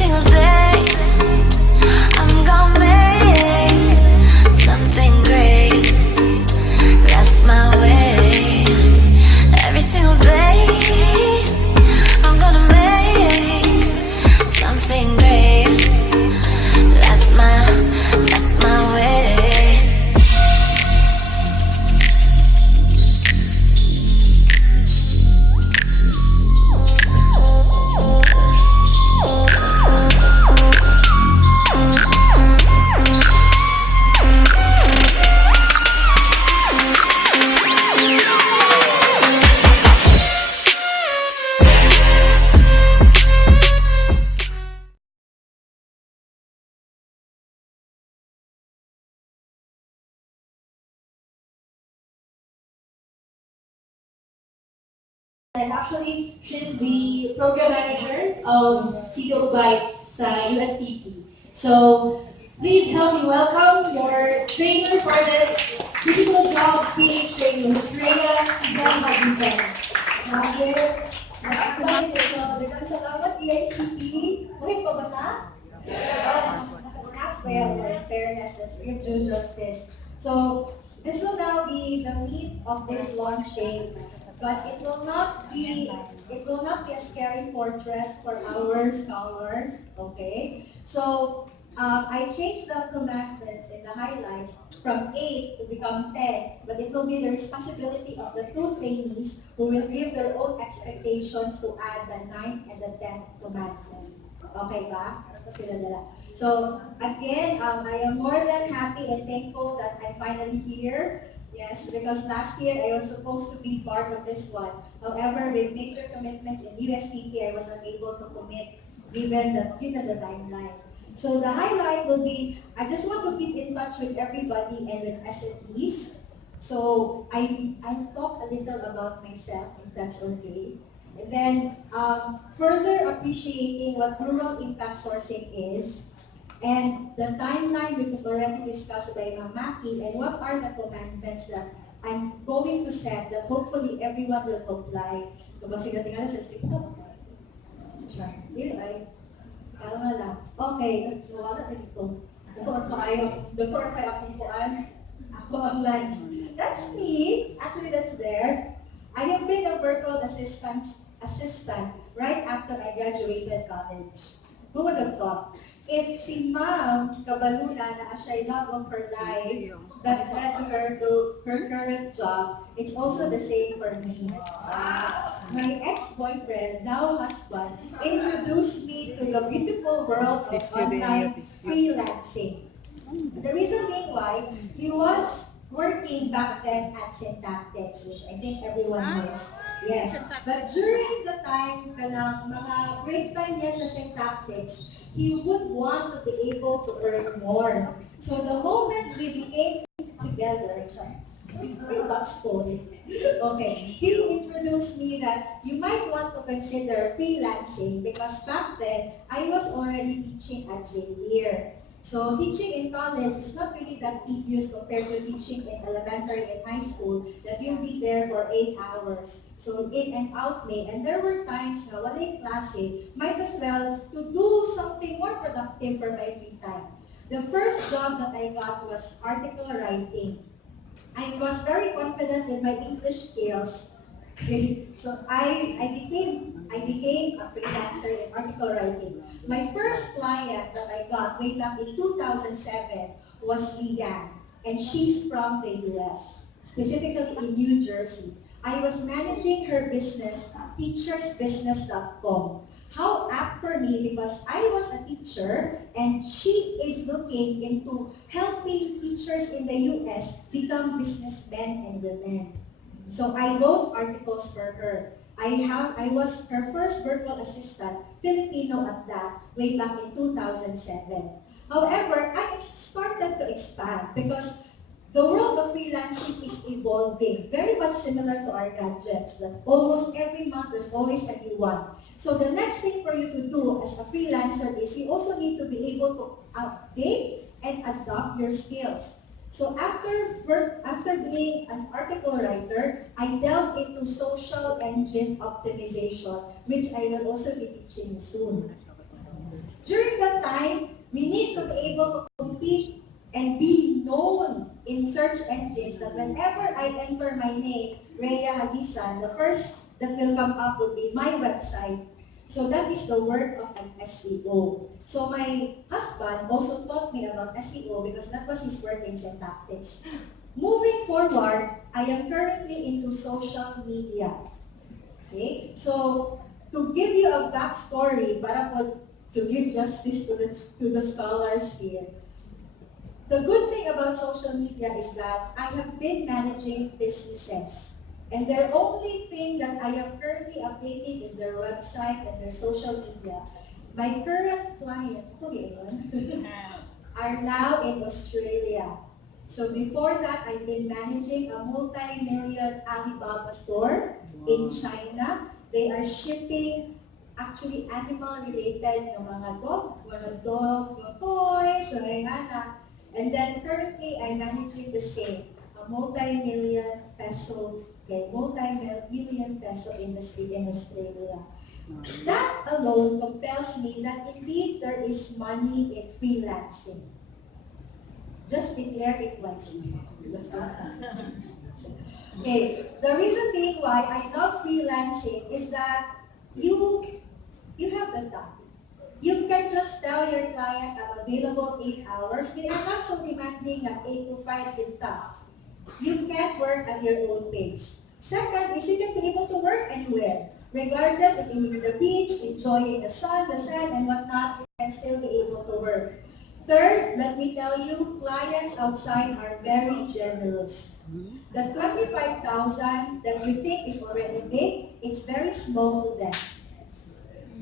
single day I'm gonna make something great. That's my way. Every single day I'm gonna make something great. That's my way. And actually, she's the program manager of CDO Bytes USTP. So, please help me welcome your trainer for this DigitalJobsPH training, Ms. Rhea Suzanne Magdisen. Grabe. Nakasalamat ito. Dagan salamat, DICT. Uy, ko ba na? Yes. Nakasnaps ba yan? In fairness, let's give due justice. So, this will now be the meat of this launching. But it will not be a scary fortress for our scholars, okay? So I changed the commandments in the highlights from 8 to become 10, but it will be the responsibility of the two trainees who will give their own expectations to add the 9th and the 10th commandment. Okay ba? So again, I am more than happy and thankful that I'm finally here. Yes, because last year I was supposed to be part of this one. However, with major commitments in USTP, I was unable to commit given the timeline. So the highlight will be, I just want to keep in touch with everybody and with SMEs. So I'll talk a little about myself, if that's okay. And then further appreciating what rural impact sourcing is, and the timeline, which was already discussed by Ma'am Maki, and what are the commandments that I'm going to set that hopefully everyone will comply. So, kasi natin sa TikTok. Try. Really, kalma lang. Okay, wala na dito. Dako kayo akong kuan. Ako ang lunch. That's me. Actually, that's there. I have been a virtual assistant right after I graduated college. Who would have thought? If si Ma'am Kabaluna na siya'y love of her life that led her to her current job, it's also the same for me. My ex-boyfriend, now husband, introduced me to the beautiful world of online freelancing. The reason being why, he was working back then at Syntactics, which I think everyone knows. Yes. But during the time kanang mga break time niya sa Syntactics, he would want to be able to earn more. So the moment we became together, okay, he introduced me that you might want to consider freelancing because back then, I was already teaching at Xavier. So teaching in college is not really that tedious compared to teaching in elementary and high school that you'll be there for 8 hours. So in and out me, and there were times na walay klase, might as well to do something more productive for my free time. The first job that I got was article writing. I was very confident with my English skills. So I became a freelancer in article writing. My first client that I got way back in 2007 was Leanne, and she's from the US, specifically in New Jersey. I was managing her business, teachersbusiness.com. How apt for me because I was a teacher and she is looking into helping teachers in the US become businessmen and women. So I wrote articles for her. I was her first virtual assistant, Filipino at that, way back in 2007. However, I started to expand because the world of freelancing is evolving, very much similar to our gadgets, that almost every month there's always a new one. So the next thing for you to do as a freelancer is you also need to be able to update and adopt your skills. So after being an article writer, I delved into social engine optimization, which I will also be teaching soon. During that time, we need to be able to compete and be known in search engines that whenever I enter my name, Rhea Halisan, the first that will come up would be my website. So that is the work of an SEO. So my husband also taught me about SEO because that was his work in St. Tactics. Moving forward, I am currently into social media. Okay? So, to give you a backstory, para po to give justice to the scholars here, the good thing about social media is that I have been managing businesses. And their only thing that I am currently updating is their website and their social media. My current clients, are now in Australia. So before that, I've been managing a multi-million Alibaba store in China. They are shipping actually animal-related ng mga dog, mga toys, mga anak. And then currently, I'm managing the same, a multi-million peso industry in Australia. That alone compels me that indeed there is money in freelancing. Just declare it wisely. Okay, the reason being why I love freelancing is that you have the time. You can just tell your client I'm available 8 hours. They are not so demanding at 8 to 5 kita. You can work at your own pace. Second is you can be able to work anywhere. Regardless if you're in the beach, enjoying the sun, the sand, and whatnot, you can still be able to work. Third, let me tell you, clients outside are very generous. The 25,000 that you think is already big, it's very small to them.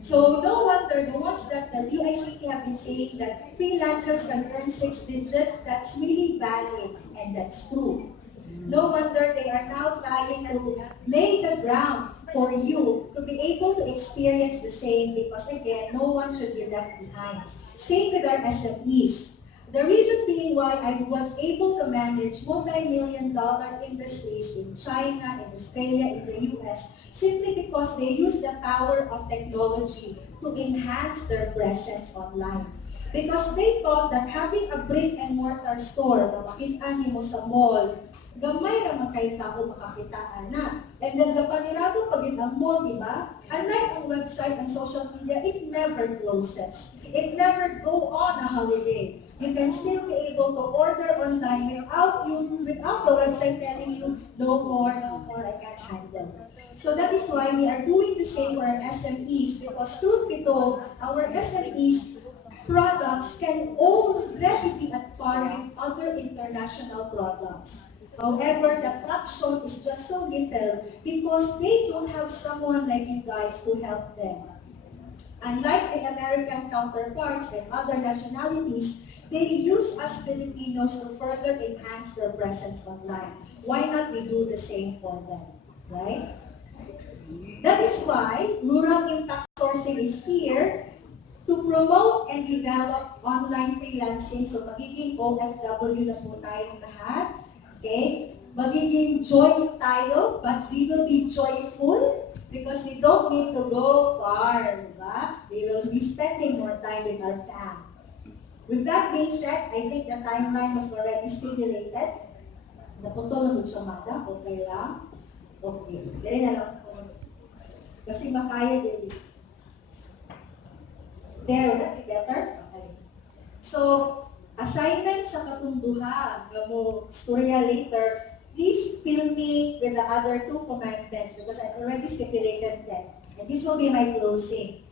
So no wonder the ones that the DICT have been saying that freelancers can earn 6 digits, that's really valid, and that's true. No wonder they are now trying to lay the ground for you to be able to experience the same because again, no one should be left behind. Same with our SMEs. The reason being why I was able to manage multi-million-dollar industries in China, in Australia, in the US, simply because they use the power of technology to enhance their presence online. Because they thought that having a brick and mortar store na makita mo sa mall, gamay naman kayo tao makakitaan na. And then kapanirado pag ang mall, di ba? Unlike ang website and social media, it never closes. It never go on a holiday. You can still be able to order online without the website telling you, no more, I can't handle. So that is why we are doing the same for our SMEs because truth be told, our SMEs products can already be at par with other international products. However, the traction is just so little because they don't have someone like you guys to help them. Unlike the American counterparts and other nationalities, they use us Filipinos to further enhance their presence online. Why not we do the same for them, right? That is why Rural Impact Sourcing is here to promote and develop online freelancing. So magiging OFW na po tayong lahat. Okay? Magiging joy tayo, but we will be joyful because we don't need to go far. Diba? We will be spending more time with our fam. With that being said, I think the timeline was already stipulated. Naputol na siya mada. Okay lang? Okay. Dali na lang. Kasi makaya din. There, would that be better? Okay. So, assignment sa katunduhan, storya later, please fill me with the other 2 commandments because I've already stipulated them. And this will be my closing.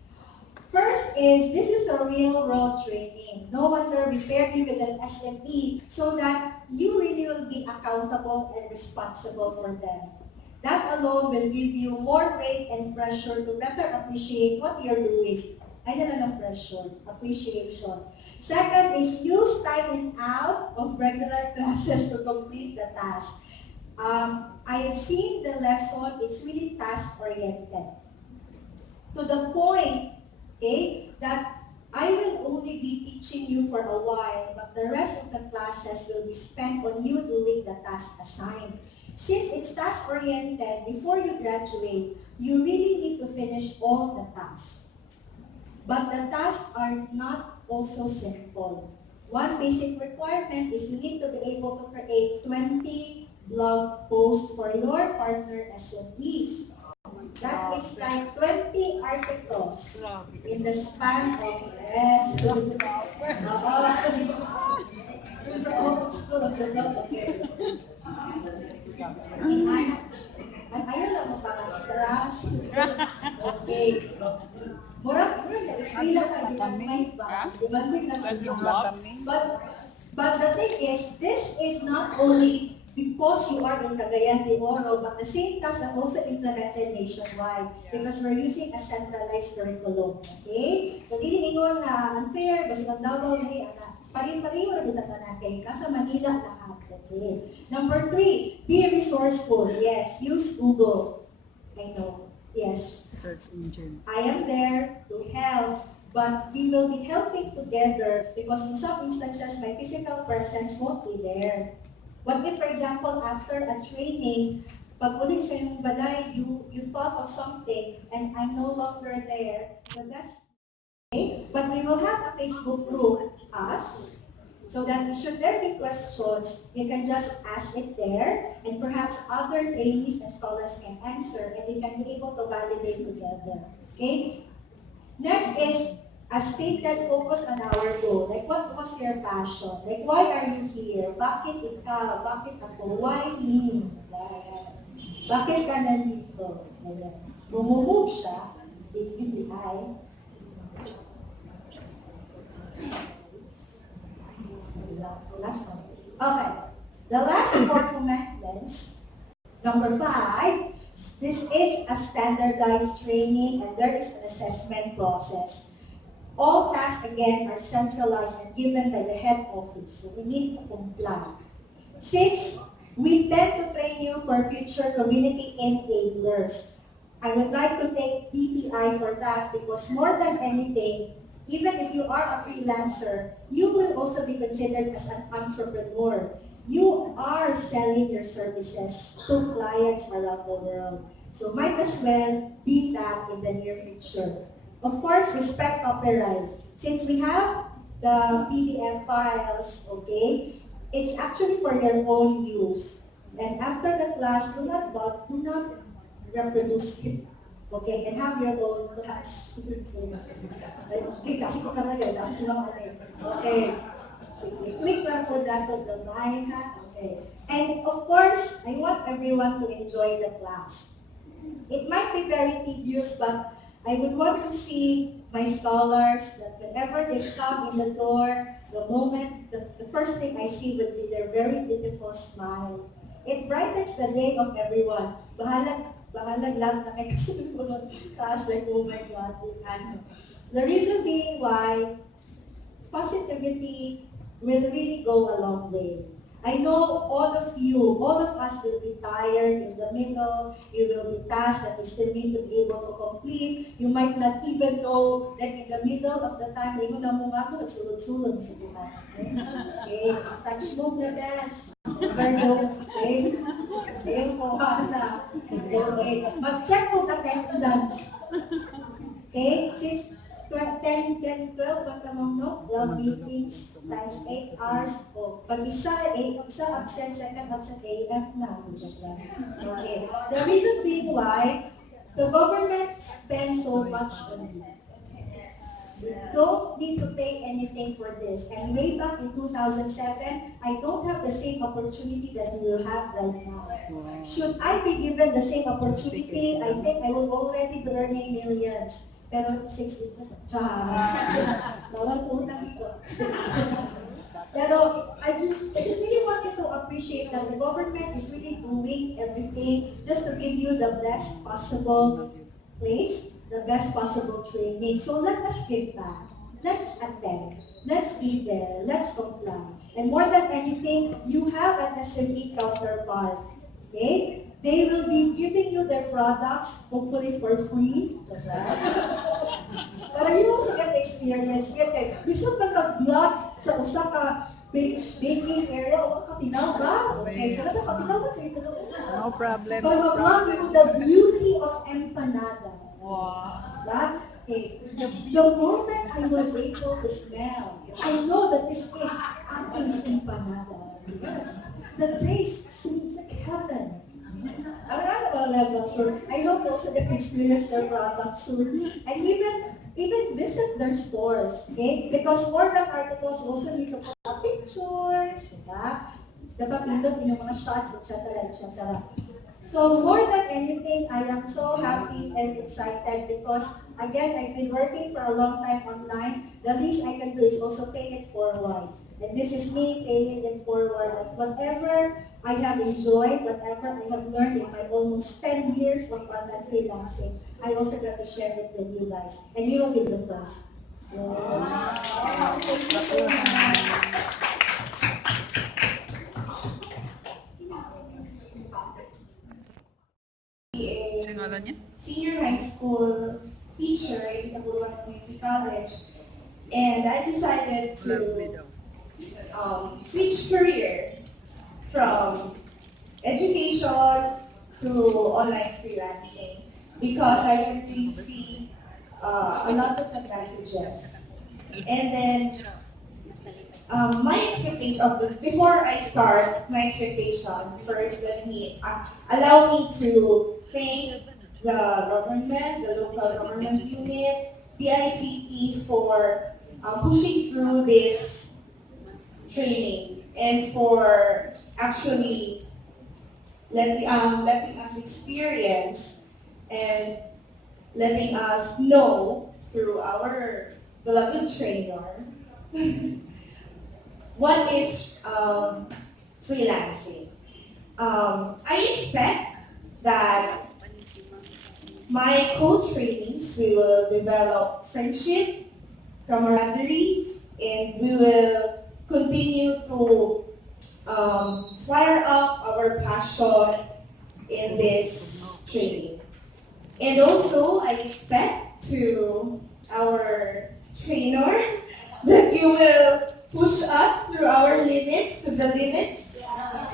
First is, this is a real-world training. No wonder we paired you with an SME so that you really will be accountable and responsible for them. That alone will give you more weight and pressure to better appreciate what you're doing. Ayan na ng pressure, appreciation. Second is use time in out of regular classes to complete the task. I have seen the lesson, it's really task-oriented. To the point, okay, that I will only be teaching you for a while, but the rest of the classes will be spent on you doing the task assigned. Since it's task-oriented, before you graduate, you really need to finish all the tasks. but the tasks are not also simple. One basic requirement is you need to be able to create 20 blog posts for your partner SMEs. That is like 20 articles in the span of yes. Ayaw lang mo para class. Okay. Murag sila ka dinamay ba? Demanding lang sa but the thing is, this is not only because you are in Cagayan de Oro, but the same task are also implemented nationwide because we're using a centralized curriculum. Okay? So, hindi ingon na unfair, basta nagdabaw na pari-pariho na kita natin. Nasa Manila lahat. Okay? Number 3, be resourceful. Yes, use Google. I know. Yes. Search engine. I am there to help, but we will be helping together because in some instances, my physical presence won't be there. What if, for example, after a training, pag ulit sa inyong balay, you thought of something and I'm no longer there, the best. Okay? But we will have a Facebook group, us, so that should there be questions, you can just ask it there, and perhaps other trainees and scholars can answer, and we can be able to validate together. Okay? Next is, as stated, focus on our goal. Like, what was your passion? Like, why are you here? Bakit ikaw? Bakit ako? Why me? Bakit ka nandito? Bumubog siya. Hindi ay. Last one. Okay. The last 4 commandments, number 5, this is a standardized training and there is an assessment process. All tasks, again, are centralized and given by the head office, so we need to comply. 6, we tend to train you for future community enablers. I would like to thank DTI for that because more than anything, even if you are a freelancer, you will also be considered as an entrepreneur. You are selling your services to clients around the world. So might as well be that in the near future. Of course, respect copyright. Since we have the PDF files, okay, it's actually for your own use. And after the class, do not reproduce it. Okay, and have your own class. Okay, kasi ko karagay, kasi sila ka okay. Sige, click lang po that to the line, ha? Okay. And of course, I want everyone to enjoy the class. It might be very tedious, but I would want to see my scholars that whenever they come in the door, the moment, the first thing I see would be their very beautiful smile. It brightens the day of everyone. Bahalag lang na may kasunod taas like, oh my God, ano. The reason being why positivity will really go a long way. I know all of us will be tired in the middle. You will be tasked that you still need to be able to complete. You might not even know that in the middle of the time, ikaw na mo nga ito, nagsulod-sulod sa buhay. Okay? Touch move na dance. Okay? Ayun po, na. Okay. Mag-check po attendance. Okay? Since 12 no? 12 meetings times 8 hours po. Pag isa absent, second absent, AF na. Okay. The reason being why the government spends so much on it. You don't need to pay anything for this. And way back in 2007, I don't have the same opportunity that you will have right now. Should I be given the same opportunity, I think I will already be earning millions. Pero 6 digits, bawal utang ito. Pero I just really want you to appreciate that the government is really doing everything just to give you the best possible place, the best possible training. So let us give back. Let's attend. Let's be there. Let's comply. And more than anything, you have an SME counterpart. Okay? They will be giving you their products, hopefully for free. Para you also get experience. Gusto ka nag-vlog sa usa ka baking area o katinaw ba? Okay, so nata katinaw ba sa ito? No problem. Para mag-vlog you the beauty of empanada. Wow. Diba? Okay. The moment I was able to smell, I know that this is ating empanada. The taste seems like heaven. Around level, so I hope you also get to experience their products soon. And even visit their stores, okay? Because for the articles, you also need to put up pictures, diba? Dapat nandun yung mga shots, etc., etc. So more than anything, I am so happy and excited because again, I've been working for a long time online. The least I can do is also pay it forward. And this is me paying it forward. Like whatever I have enjoyed, whatever I have learned in my almost 10 years of content freelancing, I also got to share it with you guys. And you will be the first. Yeah. Thank you so much. A senior high school teacher in Tabuan Community College, and I decided to switch career from education to online freelancing because I really see a lot of advantages. And then my expectation before I start, my expectation first, let me allow me to thank the government, the local government unit, DICT for pushing through this training and for actually letting us experience and letting us know through our beloved trainer what is freelancing. I expect that my co-trainings, we will develop friendship, camaraderie, and we will continue to fire up our passion in this training. And also, I expect to our trainer that you will push us through our limits, to the limits,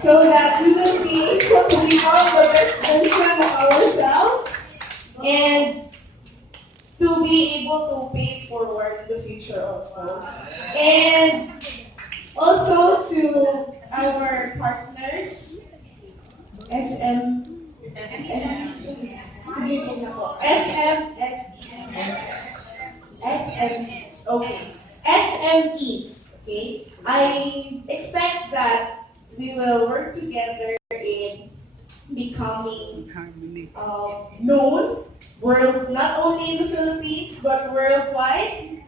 so that we will be able to become the best version of ourselves and to be able to pay it forward in the future also. And also to our partners, SM, SMEs, okay. SMEs, okay. I expect that we will work together in becoming known not only in the Philippines but worldwide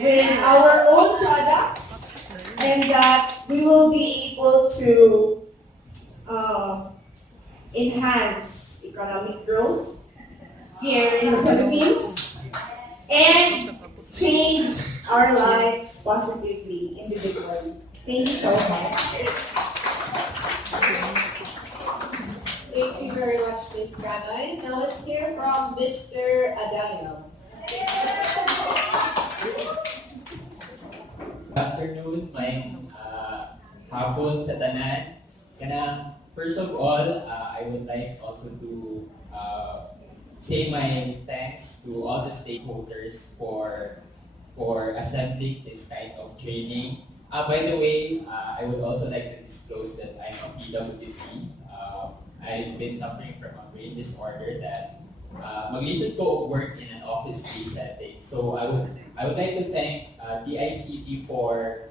with our own products, and that we will be able to enhance economic growth here in the Philippines and change our lives positively individually. Thank you so much. Thank you very much, Ms. Caroline. Now let's hear from Mr. Adayo. Good afternoon, my hapon sa tanan. First of all, I would like also to say my thanks to all the stakeholders for assembling this kind of training. By the way, I would also like to disclose that I'm a PWD. I've been suffering from a brain disorder that maglisod ko work in an office-based setting. So I would like to thank DICT for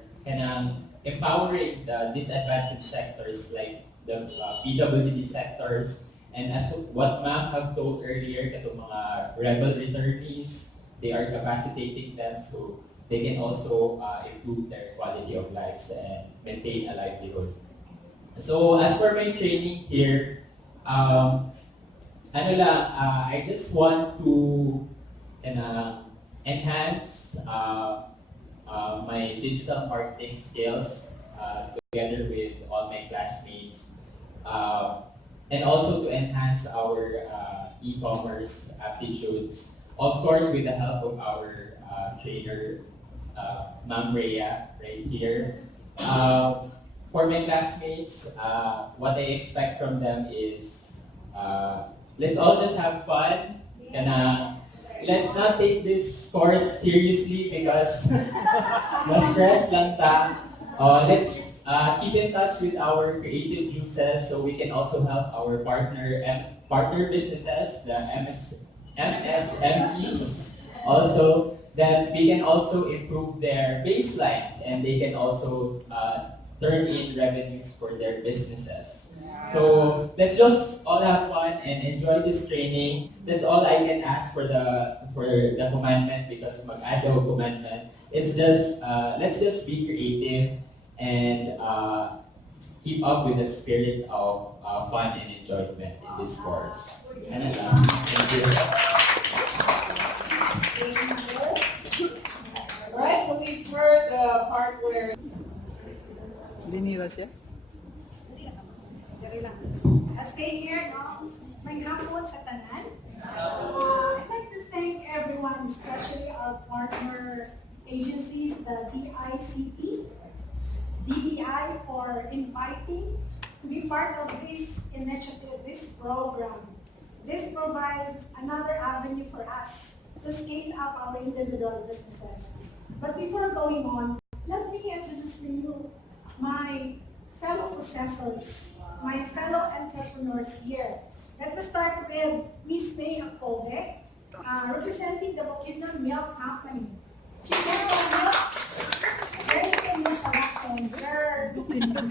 empowering the disadvantaged sectors like the PWD sectors, and as what ma'am have told earlier, katong mga rebel returnees, they are capacitating them so they can also improve their quality of lives and maintain a livelihood. So as for my training here, I just want to enhance my digital marketing skills together with all my classmates, and also to enhance our e-commerce aptitudes. Of course, with the help of our trainer, Ma'am Rhea, right here. For my classmates, what I expect from them is let's all just have fun. let's not take this course seriously because ma-stress lang ta. Let's keep in touch with our creative juices so we can also help our partner businesses, the MSMEs, also that we can also improve their baselines and they can also turn in revenues for their businesses. So let's just all have fun and enjoy this training. That's all I can ask for the commandment because mag-add daw commandment. It's just let's just be creative and keep up with the spirit of fun and enjoyment in this course. Ano lang. Thank you. Alright, so we've heard the part where Linira siya? Stay here, no? May hapon sa tanan. I'd like to thank everyone, especially our partner agencies, the DICT, DEI, for inviting to be part of this initiative, this program. This provides another avenue for us to scale up our individual businesses. But before going on, let me introduce to you my fellow processors, my fellow entrepreneurs here. Let me start with Miss May Acobe, representing the Bukidnon Milk Company. She came from milk, very famous production.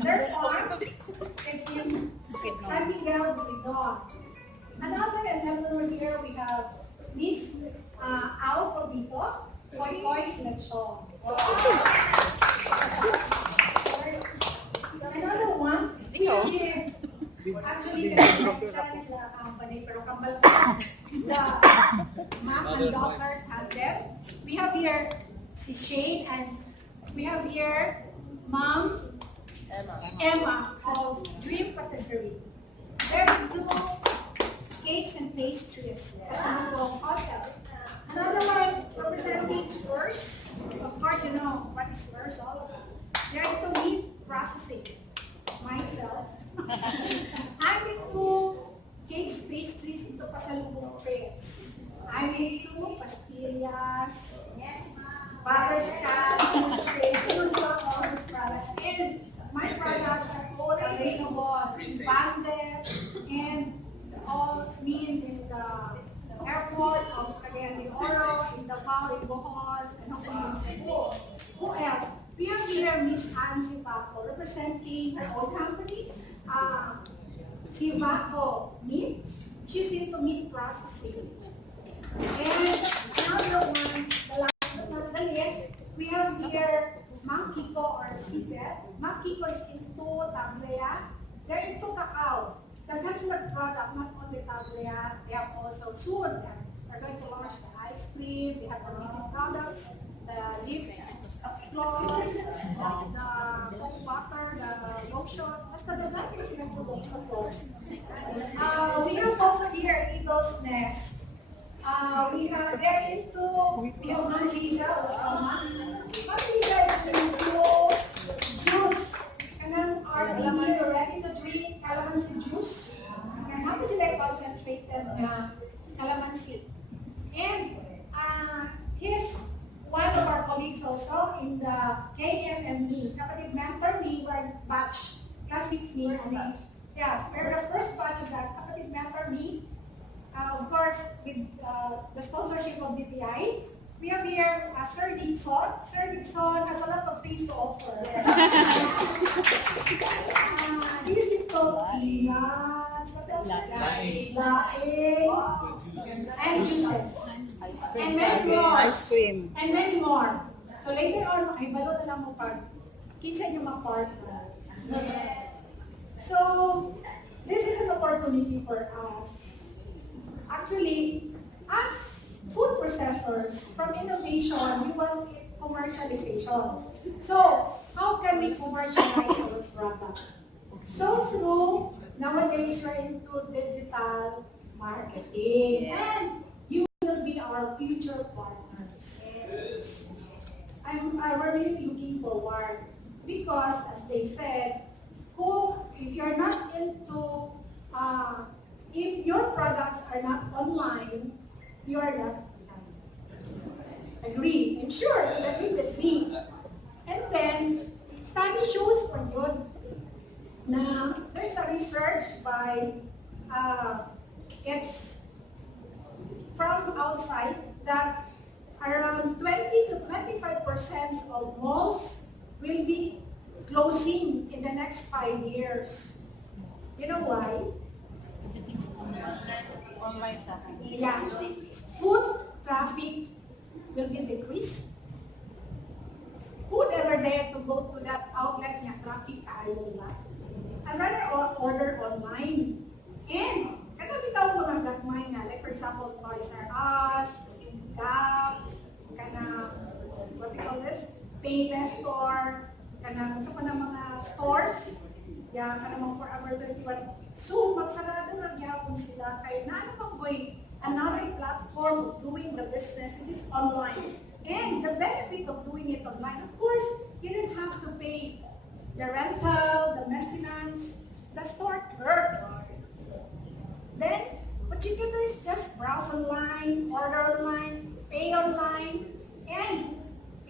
Their farm is in San Miguel, Bukidnon. Another entrepreneur here, we have Miss Ao Pobito, Koy Selection. Another one, here, actually, it's a company, pero kambal ko, the mom and daughter tandem. We have here si Shane and we have here Mom Emma of Dream Patisserie. There we do cakes and pastries as a local concept. Another one representing Spurs. Of course, you know what is Spurs all about. They're into meat processing. Myself. I'm into cakes, pastries, into pasalubong treats. I'm into pastillas, butterscotch, all these products. And my products are all available in Bandep and all mean in the airport of again in Oro, in Davao, in Bohol, and also in Cebu. Who else? We have here Miss Anne Sivaco representing her own company, Sivaco Meat. She's into meat processing. And another one, the last but not the least, we have here Mang Kiko or Sibet. Mang Kiko is into tablea. They're into cacao. That's the product, not only tablea, they have also soon. We're going to launch the ice cream, we have the beauty products, the lip gloss, the cocoa butter, the lotions, basta the lahat is sinagtulong sa course. We have also here Eagle's Nest. We have there into Ma'am Lisa or Ma'am Lisa is into juice. And then our here ready to drink calamansi juice. And Ma'am is like concentrated calamansi. And he's one of our colleagues also in the KMME, Kapatid Mentor Me, were batch, classmates me, yeah, we're the first batch of that Kapatid Mentor Me. Of course, with the sponsorship of DTI, we have here Sir Dixon. Sir Dixon has a lot of things to offer. He's into peanuts, what else? Laing, and juices. And many more. Ice cream. And many more. So later on, ay balo na lang mo pag kinsa yung mga partners. So, this is an opportunity for us. Actually, as food processors, from innovation, we want commercialization. So, how can we commercialize our product? So, through, nowadays, we're into digital marketing. And you will be our future partners. I'm really looking forward because, as they said, if you're not into, if your products are not online, you are left behind. Agree. I'm sure you agree with me. And then, study shows for yun na there's a research by, it's from outside that around 20 to 25% of malls will be closing in the next 5 years. You know why? Yeah. Food traffic will be decreased. Who never dare to go to that outlet niya, traffic ayaw ba? I'd rather order online. And, kada bitaw mo lang gagmay na, like for example, Toys R Us, Gaps, kana, what we call this? Payless store, kana, kung sa pa ng mga stores, yeah, kana mga Forever 21. So, magsarado lang gyapon sila kay na ano pang going another platform of doing the business which is online. And the benefit of doing it online, of course, you don't have to pay the rental, the maintenance, the store clerk. Then, what you can do is just browse online, order online, pay online, and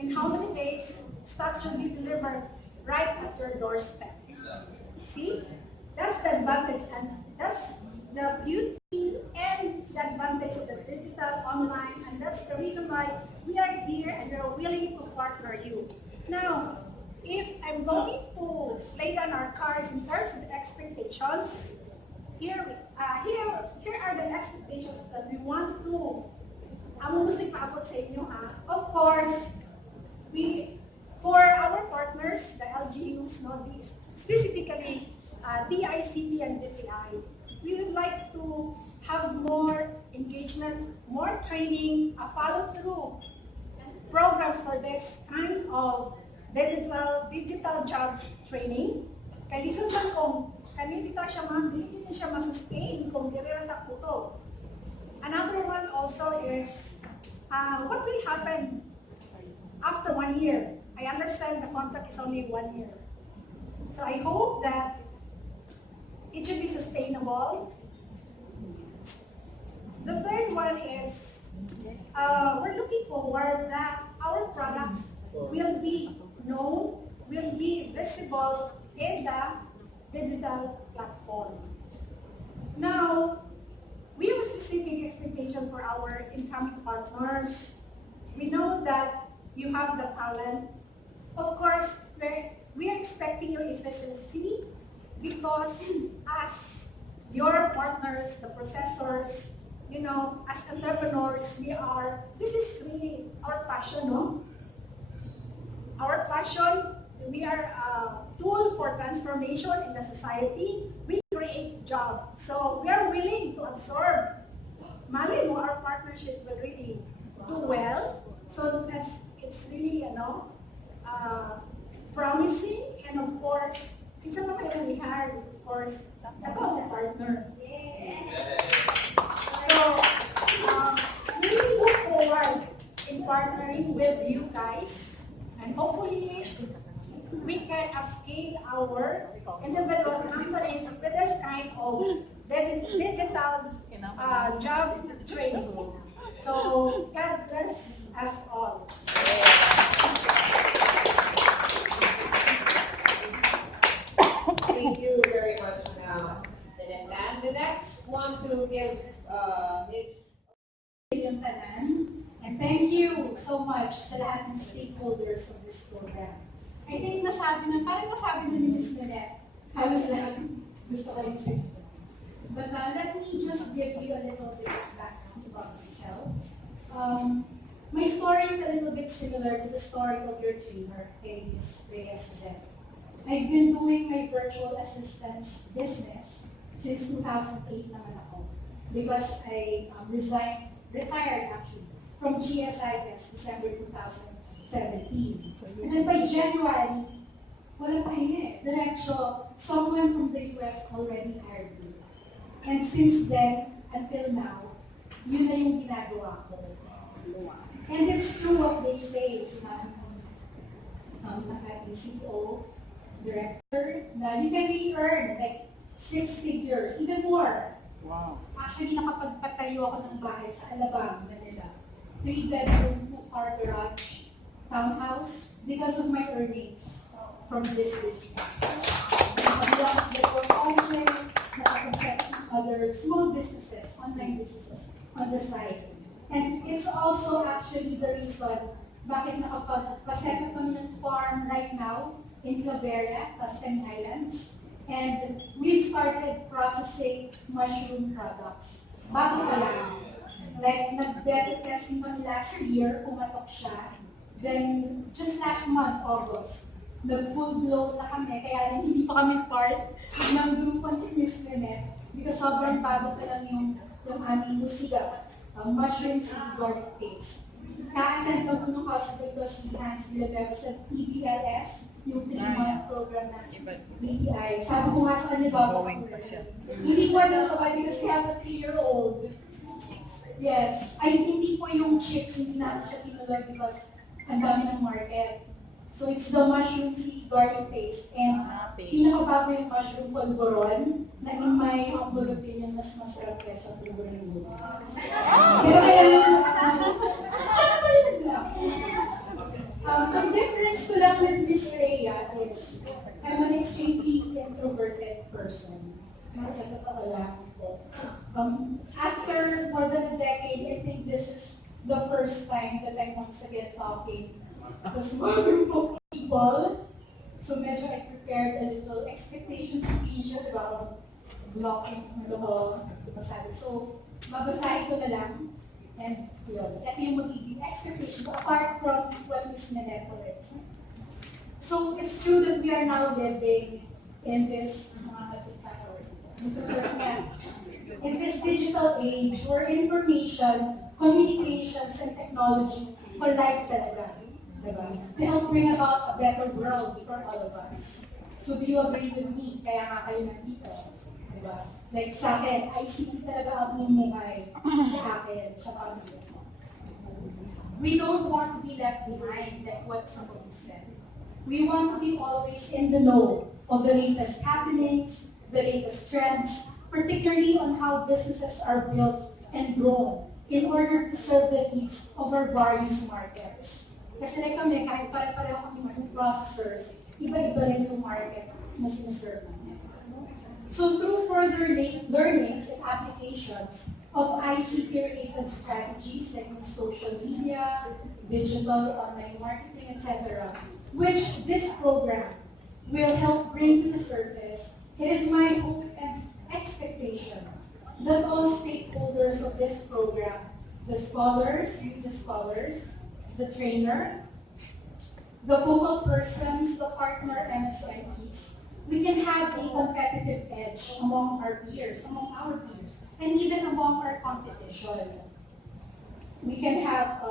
in how many days, stocks will be delivered right at your doorstep. See? That's the advantage, and that's the beauty and the advantage of the digital online, and that's the reason why we are here and we are willing to partner you. Now, if I'm going to lay down our cards in terms of the expectations, here are the expectations that we want to paabot sa inyo, ha. Of course, for our partners, the LGUs, specifically DICT and DTI, we would like to have more engagement, more training, a follow-through programs for this kind of digital jobs training. Kaya lisod man kung kanina siya hindi siya masustain kung dirira na po to. Another one also is what will happen after 1 year. I understand the contract is only 1 year. So I hope that it should be sustainable. The third one is we're looking forward that our products will be known, will be visible in the digital platform. Now, we have a specific expectation for our incoming partners. We know that you have the talent. Of course, we are expecting your efficiency because as your partners, the processors, as entrepreneurs, this is really our passion, no? Our passion, we are a tool for transformation in the society. We create jobs. So we are willing to absorb. Malay mo, our partnership will really do well. So it's really, promising. And of course, it's a mga we hired, of course, about the partner. So, we look forward in partnering with you guys, and hopefully we can upscale our individual companies with this kind of digital job training. So, God bless us all. Thank you very much, and the next one to give Ms. And thank you so much sa lahat ng stakeholders of this program. I think parang nasabi na ni Ms. Nanette, halos lahat gusto ko yung sige. But let me just give you a little bit of background about myself. My story is a little bit similar to the story of your trainer, Ms. Reyes. I've been doing my virtual assistance business since 2008 naman ako because I retired actually from GSIS December 2017. And then by January, walang pahinga eh. Diretso, someone from the US already hired me. And since then, until now, yun na yung ginagawa ko. And it's true what they say, it's not CEO, director, na you can really earn like 6 figures, even more. Wow. Actually, nakapagpatayo ako ng bahay sa Alabang, Manila. 3-bedroom, 2-car garage townhouse because of my earnings from this business. Other small businesses, online businesses on the side. And it's also actually the reason bakit nakapag-paset kami ng farm right now in Claveria, Tuscan Islands. And we've started processing mushroom products. Bago pa lang. Like, nag-beta testing kami last year, pumatok siya. Then, just last month, August, nag-full blow na kami, kaya hindi pa kami part ng grupo ni Miss Lynette. Because sobrang bago pa lang yung aming musika, mushroom seed garlic paste. Kaanan ko nung hospital ko si Hans Villanueva sa PBLS, yung 3-month program na BPI. Sabi ko nga sa kanya hindi ko alam sa kanya kasi I have a 3-year-old. Yes. Ay, hindi po yung chips, hindi namin siya tinuloy because ang dami ng market. So it's the mushroom seed garlic paste. And pinakabago yung mushroom polvoron na in my humble opinion, mas masarap kesa polvoron. Pero ang difference ko lang with Miss Rhea is I'm an extremely introverted person. Nasa totoo lang po. After more than a decade, I think this is the first time that I'm once again talking to a small group of people. So medyo I prepared a little expectation speeches about blocking ko masabi. So babasahin ko na lang. And yun, ito yung magiging expectation apart from what Ms. Nanette already said. So it's true that we are now living in this in this digital age where information, communications, and technology collide talaga. Diba? To help bring about a better world for all of us. So do you agree with me? Kaya nga kayo nandito. Diba? Like sa akin, ICT talaga ang bumungay sa akin, sa pamilya ko. We don't want to be left behind like what somebody said. We want to be always in the know of the latest happenings, the latest trends, particularly on how businesses are built and grown in order to serve the needs of our various markets. Kasi like kami, kahit pare-pareho kami food processors, iba-iba rin yung market na sinaserve namin. So through further learnings and applications of ICT-related strategies like social media, digital online marketing, etc., which this program will help bring to the surface, it is my hope and expectation that all stakeholders of this program, the scholars, the trainer, the focal persons, the partner MSMEs, we can have a competitive edge among our peers, and even among our competition. We can have,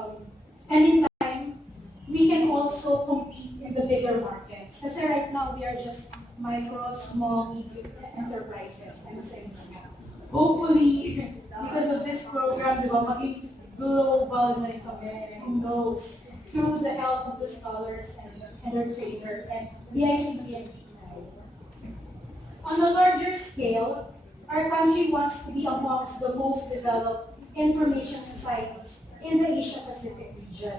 and in time, we can also compete in the bigger markets. Kasi right now, we are just micro, small, medium enterprises, MSMEs. Hopefully, because of this program, di ba, maging global na kami, who knows, through the help of the scholars and their trainer and the ICT and DI. On a larger scale, our country wants to be amongst the most developed information societies in the Asia-Pacific region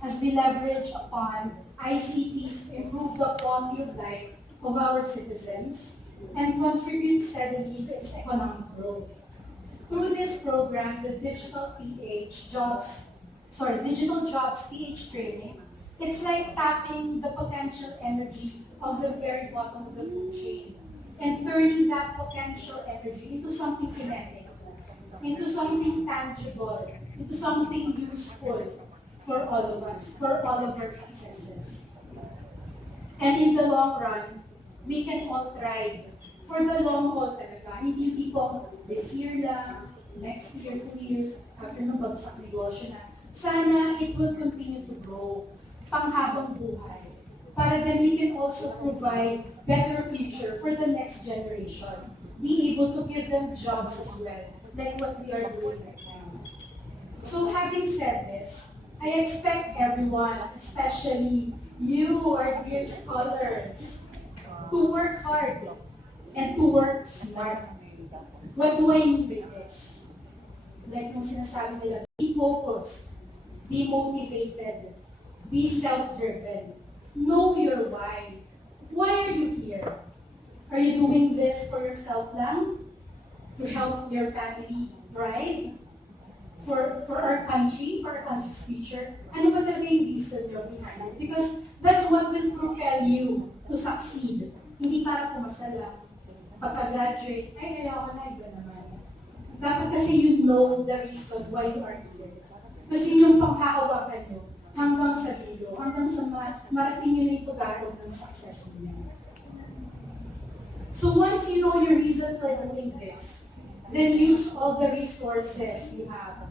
as we leverage upon ICTs to improve the quality of life of our citizens and contribute steadily to its economic growth. Through this program, the Digital Jobs PH training, it's like tapping the potential energy of the very bottom of the food chain and turning that potential energy into something kinetic, into something tangible, into something useful for all of us, for all of our successes. And in the long run, we can all thrive for the long haul talaga. Hindi po this year lang, next year, 2 years, after nung bagsak negosyo na. Sana it will continue to grow, panghabang buhay, para then we can also provide better future for the next generation. Be able to give them jobs as well, like what we are doing right now. So having said this, I expect everyone, especially you, our dear scholars, to work hard and to work smart. What do I mean by this? Like yung sinasabi nila, be focused, Be motivated. Be self-driven. Know your why. Why are you here? Are you doing this for yourself lang? To help your family thrive? For our country, for our country's future? Ano ba talaga yung reason nyo behind it? Because that's what will propel you to succeed. Hindi para pumasa lang. Pagka-graduate, ay, ayaw ko na, iba naman. Dapat kasi you know the reason why you are here. Kasi yung pangkakawagan nyo, hanggang sa dulo, hanggang sa marating yun yung pagkakaroon ng success niyo. So once you know your reason for doing this, then use all the resources you have,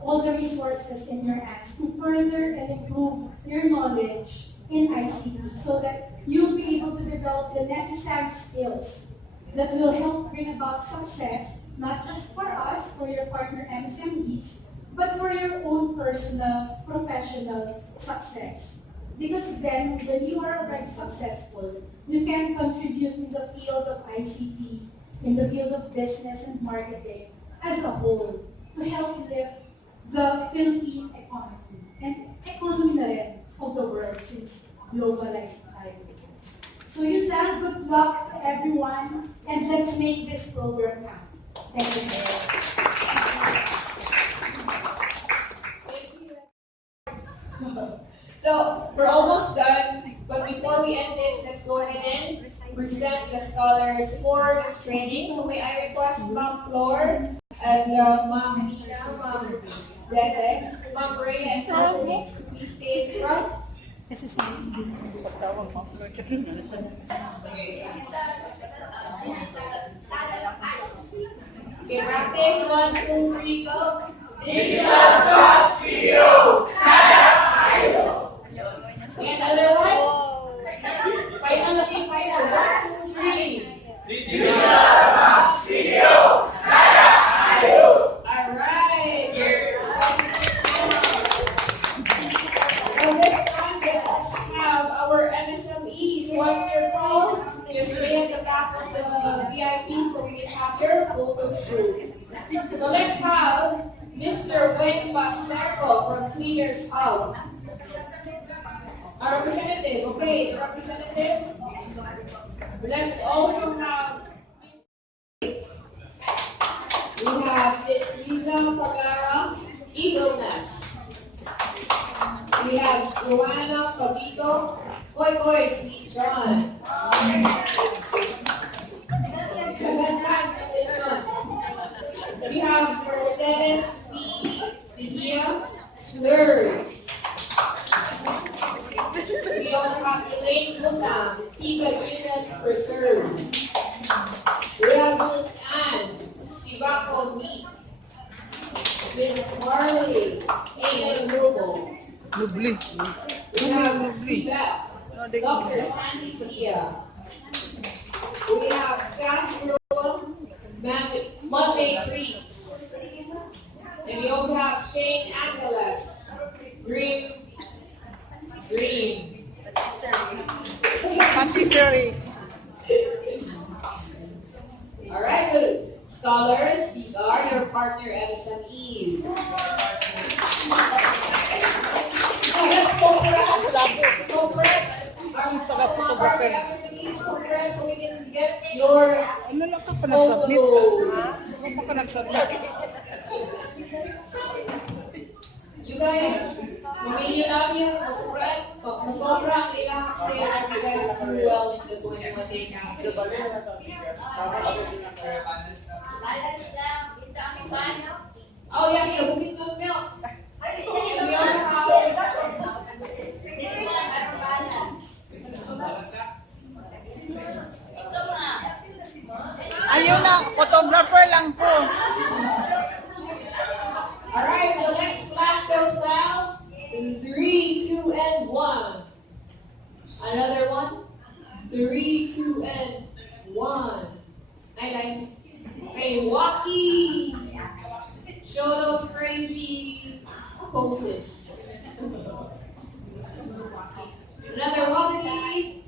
all the resources in your hands to further and improve your knowledge in ICT so that you'll be able to develop the necessary skills that will help bring about success, not just for us, for your partner MSMEs, but for your own personal, professional success. Because then, when you are already successful, you can contribute in the field of ICT, in the field of business and marketing as a whole to help lift the Philippine economy and economy na rin of the world since globalized tayo. So yun lang, good luck to everyone and let's make this program count. Thank you. So, we're almost done, but before we end this, let's go ahead and present the scholars for this training. So may I request Ma'am Flor and Ma'am Nina, Ma'am Dete, Ma'am Ray, and Ma'am Nix to please stay in front. Okay, practice, 1, 2, 3, go. And another one. Final lagi, final. 1, 2, 3. Alright. So this time, let's have our MSMEs. Once you're called, just stay at the back of the VIP so we can have your photo shoot. So let's have Mr. Wayne Paseco from Cleaners Hub. Our representative, okay, representative. Let's also have, we have Miss Lisa Pagara, Eagle Nest. We have Joanna Pavito, Koi Koi Sweet John. We have Mercedes Villa Slurs. We also have Elaine Luna, Tiva Unas Preserve. We have Miss Anne, Sivaco Meat. Miss Marley, A.M. Noble. Nubli. We have Siva, Dr. Sandy Sia. We have Catherine Monday Treats. And we also have Shane Angeles, Dream. Patisserie. Alright, good. Scholars, these are your partner MSMEs. Compress. Taga-photographer. Compress so we can get your Ano lang ka pa nag-submit? photos. Ano pa ka nag-submit? You guys, pamilya namin, masobra ang ilang kasi you guys do well in the 21-day council. Oh yes, the bukit ng milk. We also Ayaw na, photographer lang ko. Alright, so let's splash those clouds. In 3, 2, and 1. Another one. 3, 2, and 1. Night. Hey, walkie. Show those crazy poses. Another walkie.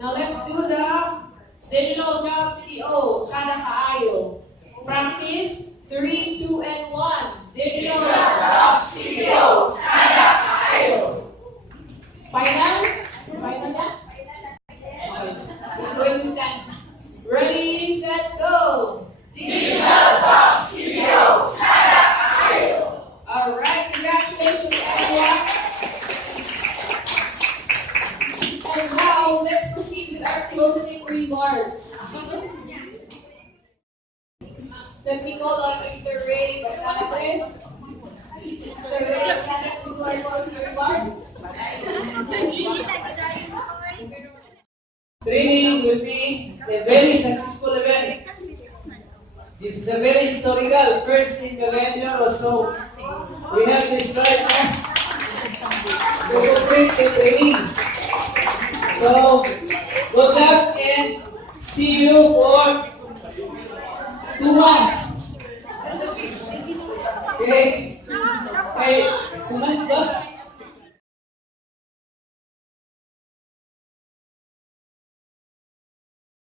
Now let's do the digital job CEO. Chana kaayo. Practice. 3, 2, and 1. Digital job remarks. Let me call on Mr. Ray Basante. Mr. Ray Basante, who are closing remarks. Training will be a very successful event. This is a very historical first in Cagayan also. We have this right now to complete the training. So, good luck and see you for 2 months. Okay? Okay, 2 months ba?